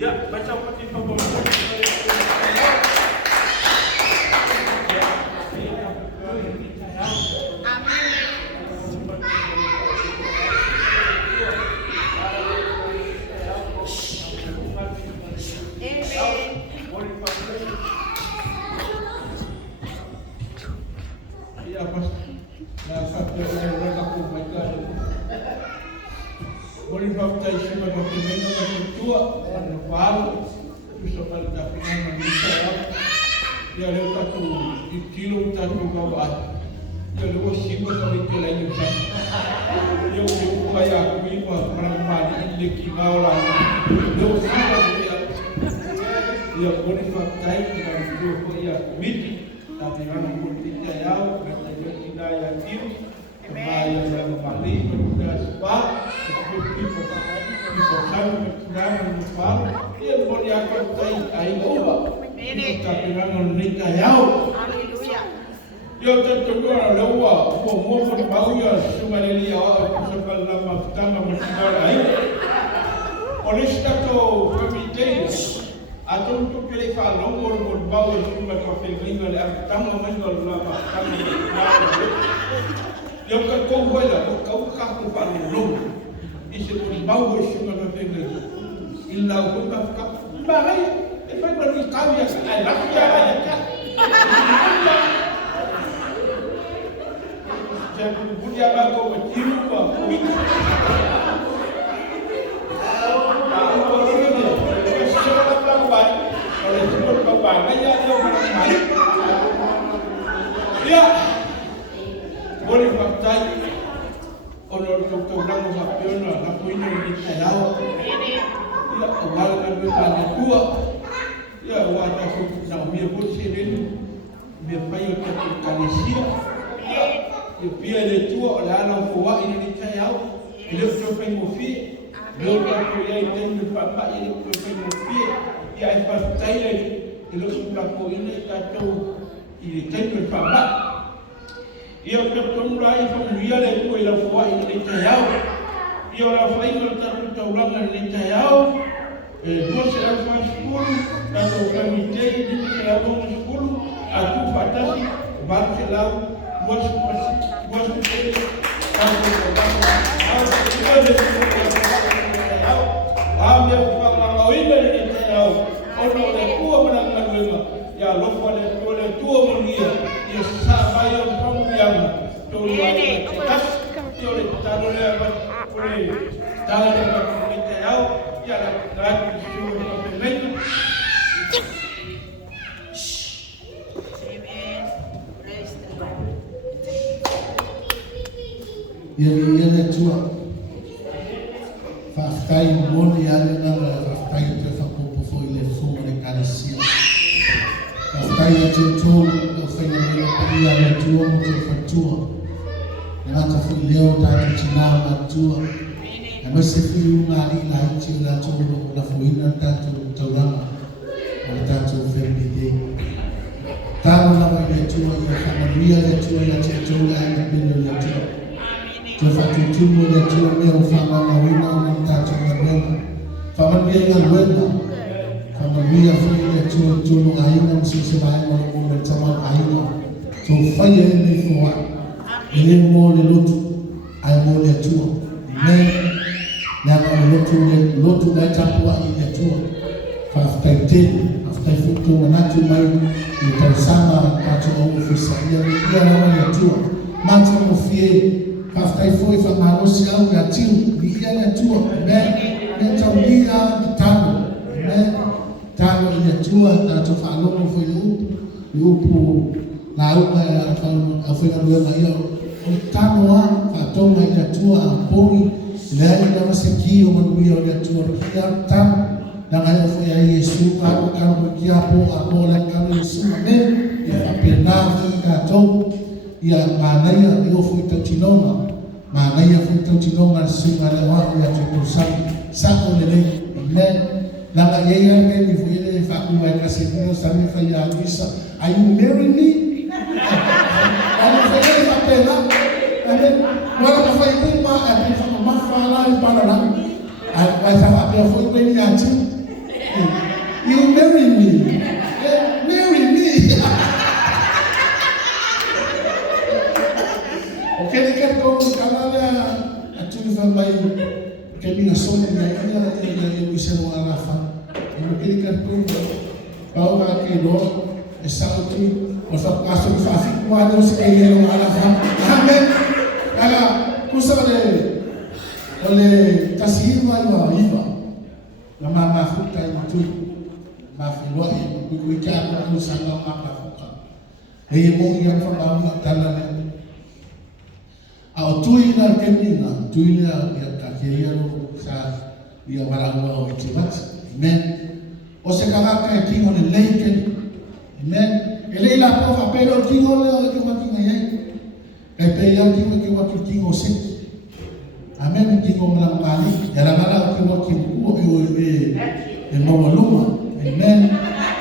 Ya, baca khotbah Bapak. Boleh baptis sebagai pimpinan dan ketua dan kepala bisa pada pimpinan Israel. Dia lewat tu di kilo satu bawah. Dia lewat siapa kali tu lagi besar. Dia upaya kuipa perempuan ini kikau lah. Lewat siapa dia. Dia boleh baptis dengan dua kuliah komiti. Tapi orang pun tidak tahu kata dia tidak yakin. Kembali dalam balik sudah sebab seperti dipercaya kebenaran lupa dia boleh akan tahu apa tapi orang mereka tahu dia tertuduh lewa semua berbau ya semua ini awak sebab lama pertama bersejarah oleh satu komite atau untuk kelihatan nomor berbau semua kafir tinggal pertama menjual lama yang kau buat kau kaku paling isu berbau semua kafir illa pun tak bahaya efek bagi kau yang saya rakyat rakyat jadi punya bago berjiru bago oleh sebut kebangannya dia bermain dia boleh baptis orang doktor orang menghasilkan nak punya di tahu dia awal kan berani dua dia wajah nak biarpun sini biar payah tapi kanisia dia le tua oleh alam kuat ini tahu dia terpengen mufi dia punya itu bapak ini terpengen mufi dia baptis lagi dia sudah ini tahu ini terpengen bapak ia bertumbuh familia dan kuila kuat ini tahu ia orang lain tertulangan ini tahu dua selama 10 dan komite ini selama 10 aku batasi baru selalu buat ya lupa oleh tua mulia ya sahaja kamu yang tuan tas oleh taruh lewat oleh taruh lewat kita tahu ya lagi suruh lain. Ia tua fafai moni ale na fafai te fapopo foi le fumo de carecia fafai te tu o foi na le paia le tua mo te fatua na ta foi leo ta te na na tua na me se fi una ali na ti la tu na foi na ta tu tauranga na ta tu fermi de ta na ma le tua ya kana ria le tua ya te tu la na pelo le tua Tufatu timu ya tua mea ufama mawina unamtatu mabena Fama mia ya wena Fama mia faya ya tua tunu aina msuse maima Lukume taman aina Tufaya ene fuwa Ele mwole lotu Ay mwole tua Amen Nyama lotu na itapuwa ina tua Faftaiteni Faftaifuktu wanatu mai Yutaisama Katu ofisa Ia na wale tua Mata mufie Pastai foi famarosi au ya tiu Bikia na tua Neta ulia tano Tano ina tua Na tofalomo foi upu Na uma Afuina luema ia Tano wa Fatoma ina tua Amponi Lea ina masikio Manuia ina tua Kia tano Na ngaya foi a Yesu Ako kano mkiapo Apola kano Yesu Amen Ia penafi Kato ia manaya io fui tautinonga manaya fui tautinonga singa le wa ia tukusai sako le amen na yeye ni vile fa kuwa kasema sami fa ya visa are you marry me ana fanya fa pena amen wala ka fa ikuma ati fa mafala ipana na ai fa fa foi kwenye ati You marry me. Marry me. Okay, kan kau kanalnya actually family kami nasong na ina bisa ng arafa. Okay, kan kau kay do esauti o sa kaso sa afik mo ano sa kay ng arafa. Amen. Kaya kusa ole kasihin mo iba. Namamafuk tayo ito. Mafilohin, kukuikyan na ano sa mga makafuka. Kaya mo iyan pa ba ang talan. Tuwi na kanina, tuwi na kakiriyan sa iya marangwa o itibat. Amen. O sa kakakay kingo ni Leiken. Amen. Ilayla po ka, pero kingo na kiwaking ngayon. Kaya tayo kingo kingo sik. Amen. Kingo malang mali. Yara-gara kiwaking uo mawaluma. Amen.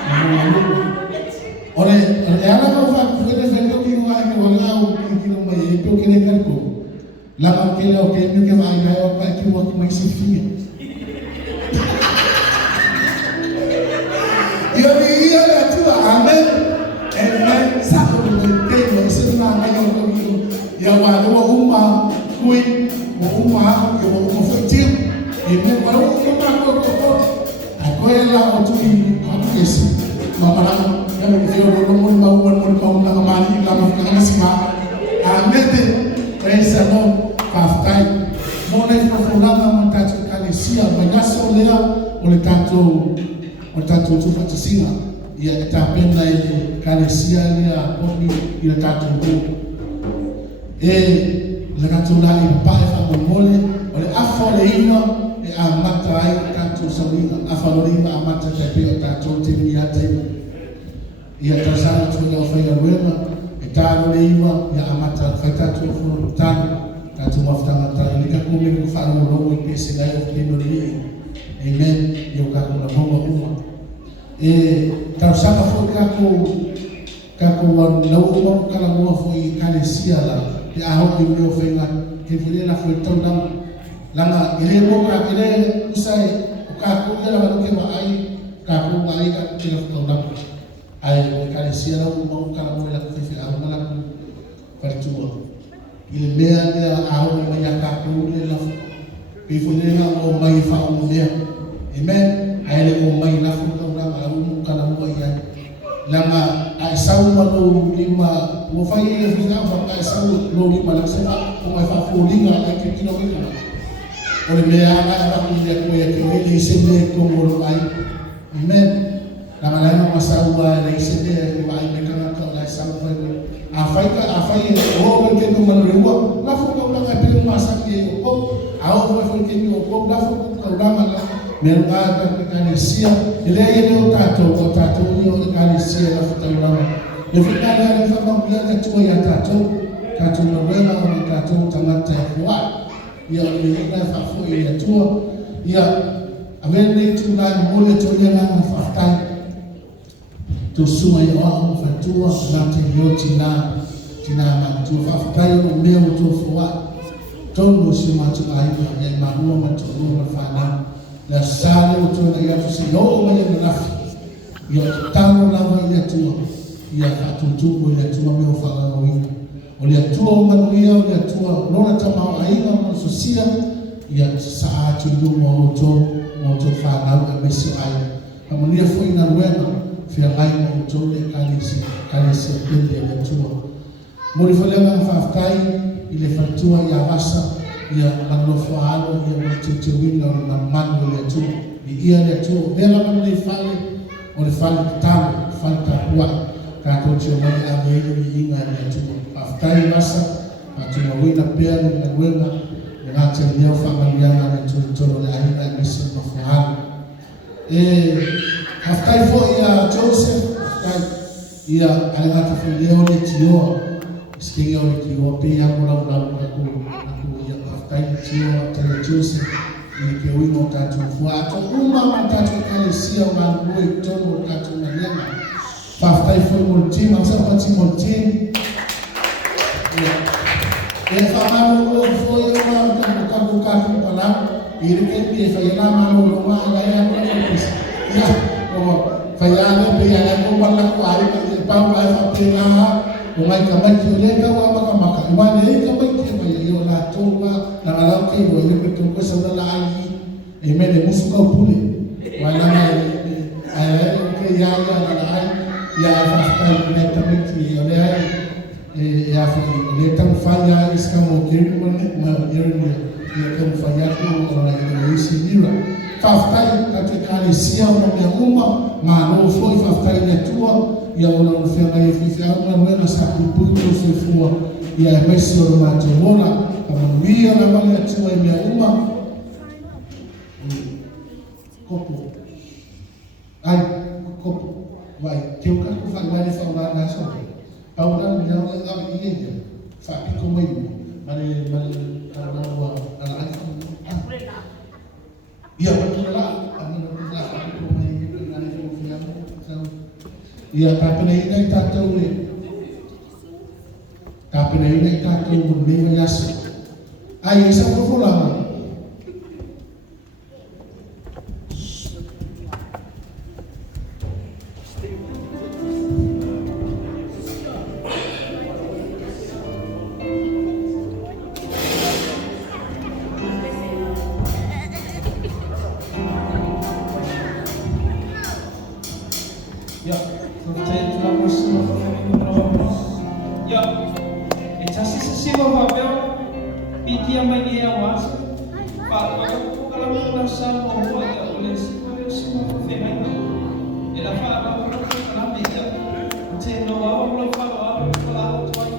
Mawaluma. Ore yara ko fa pwede sa ko kingo ay wala o kingo may ito kinikan ko. Lamang kailaw kayo nyo kayo ayaw pa ikiwag may sifingin. Yun iya na ito. Amen. Amen. Sa ko nyo kayo. Isa na ngayon ko nyo. Yawa na uma. Kuy. Uma. Yawa uma fitim. Amen. Wala uma ko. Ako yung lang ito yung kapagesi. Mamarang. Yan ang ito. Lumon nakamali. Lamang nakamasipa. Amen. Praise the Lord. Paftai mona ifulanga mtatu kanisia banyaso lea mtatu tufata singa ya itapenda ile kanisia ya popi ile tatu ngu lakatula ipae fa mole ole afole ina amata ai tatu sabina afole ina amata tapio tatu timi yate ya tasana tuwa fanya wema itano leiwa ya amata fatatu fu tano katu mafuta matano nikakumi kufanya roho pesa ngayo kino ni amen yoka kuna bongo kuma tausaka fo kako lawo kala mo fo ikale siala ya aho yo fenga kifule la fo tondam langa ile boka ile usai kako ile la ke ba ai kako ba ai ka kila tondam ai ikale siala mo kala mo la kifule aho mala pertua ile mea ni au mayaka kule la ifunena o mai fa o mea amen aile o mai la fu na au kana mo ya lama ai sau ma no lima mo fa ile fina fa ai sau no lima la se o mai fa fu linga ai ke kino ke o le mea na ba ni ya ko ya ke ile se me ko mo ai amen lama la ma sau ba ile se de ai me kana ka la sau fa afai o ke no manrewa la fu ko la ka pe masa ke ko au ko ke ni ko la fu ko la mala merga ka kanisia ile ile o tato ni o kanisia la fu ta la le fika la fa ba mula tu ya tato no wena o tato tamata kwa ya ile na fa fu ya tu ya avene tu na mole to ya na fa ta to suma ya wa fatua na te yoti na tina tu fa fatai no meu tu fwa tono sima tu ai ya manuo matuo mafana la sale tu na ya tu sio ma ya na yo tano la wa ya tu ya fatutu ya tu meu fa no wi o ya tu manuia o ya tu no na tama ai no sosia ya sa tu do mo to fa na mesi ai amonia foi na wema fia mai mo tole kalisi pende ya tua mori folema faftai ile fatua ya wasa ya manofo halo ya mtete winga na mango ya tua ia ya tua bela mani fale tano falta kwa kato tio mani ameli inga ya tua faftai wasa fatua winga pia na wema na tenia familiana na tolo la ina misi nofo halo Haftai fo ia Joseph, ia alangata fo leone tio, skingi ole tio, pe ia mula aku ia haftai tio tele Joseph, ile ke wino tatu fo ato uma matatu kale sia uma boy tono tatu na lema. Haftai fo multim, amsa pati multim. Ia famano fo ia kabu pala, ile ke pe fa ia mano loma ala ia pisi. Fayane payane ko wala ko ari ka pa pa sa pena umay ka ba kile ka wa maka imane ka ba ke ba yo la toma na la ke wo ni ko ko sa la ai emene musuka pule wala na ai ke ya na la ai ya fa ka ni ta me ki yo le ai ya fa ni ta fanya iska mo ke ma yo ni ya fanya ko na ni si dira Faftai katika alisia unameuma maana ufoi faftai netua ya unaofanya hivi ama mwana sakupuo ufufua ya mesi wa matemona kama mbia na mali atua imeuma kopo ai kopo vai kiuka kufanya wale fauna na sote au na mnyama ngapi yeye fapi kama hiyo mali ana wa ana ya betul lah, ya tapi naik tak tahu ni, tapi naik tak tahu ni menyas, ayah siapa pula? Ya, saya telah bersama dengan ya, ecasi sesiwa papel, piti yang bagi awas, pak kalau merasa bahwa ya oleh semua papel, ela fala kalau meja, saya doa belum fala kalau tuai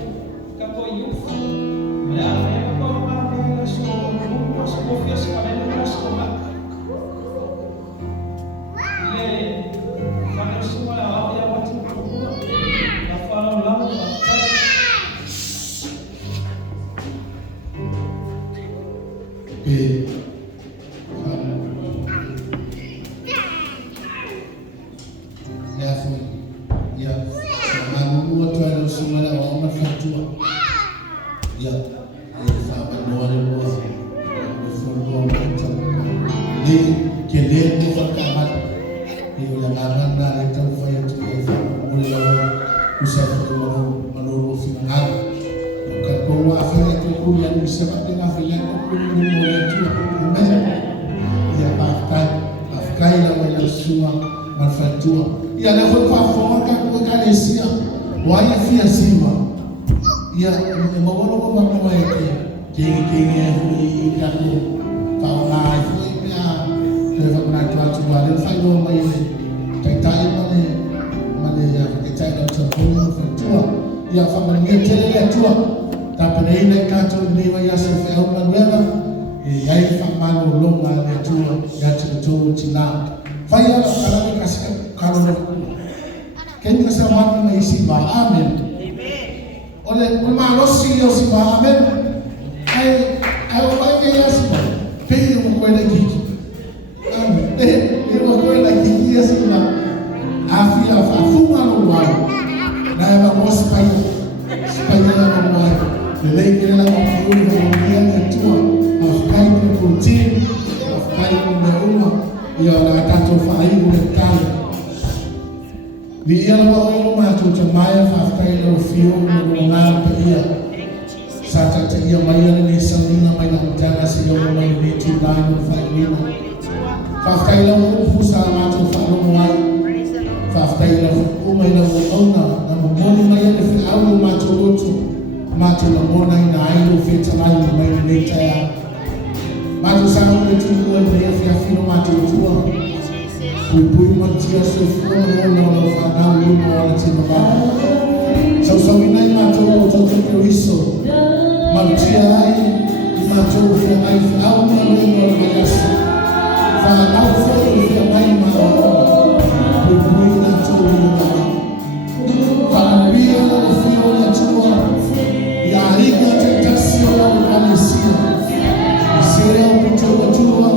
kapo youth, ya, yang kau ambil semua fias kalian sekolah. Ya na foi para fora com carecia. O aí fia cima. Ya mawala ko ba mo ay king e kako kaunay foi ya foi para tuatu wale fai no mai tai mane ya tai na tsapo foi tua ya fa mane tele ya tua ta pere ina kato ni wa ya se fe au manuela e ai fa mano longa ya tua ya tsapo chila fai ya para kasih kalau kini kesama na isiba amen oleh malos sih isiba amen ay ya siba pero mo kwenda kiki amen mo kwenda kiki ya siba afia fuma no wao na ya mo spaya na mo wao lele kile la mo ya na tua afkai ko protein afkai ko meuma ya na tato fai ko talo di ia lawa ilo mato tamaya fafkai lo fio no ngam ia sata te ia maya ni samina mai na mtana si yo mai ni tu lai no fai ni fafkai lo pusa mato fa no mai fafkai lo mai na ona na moni mai ni fi au mato loto mato na mona ina ai lo fi tamai no mai ni ta ya mato sa no tu no ni fi afino mato tua Pui matia se fona no fana no ala tina ba. So minai mato to Cristo. Matia ai mato fi ai au no no yasa. Fa au fi ai ma. Pui na to no. Fa bia no fi ona tua. Ya riga tentação no canecia. Será o pito tua.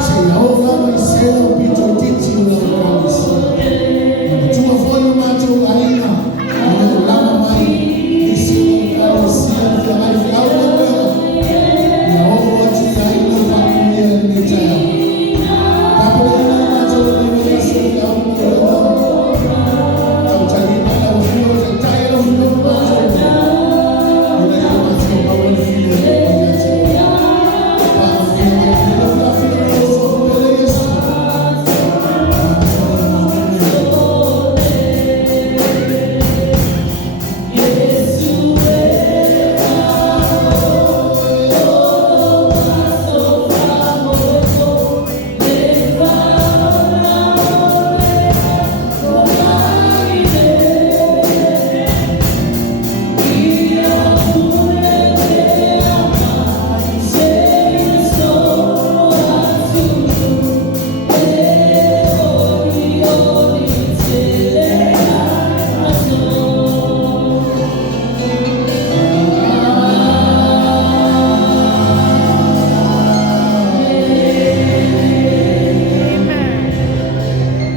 Será o vai ser o pito titi no canecia. Tua foi o mato ainda. O lama mai. Esse o canecia vai ficar o meu. E a outra ainda vai comer no teu.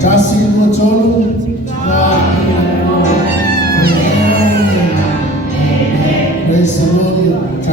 Tasi no tolu. Praise the Lord.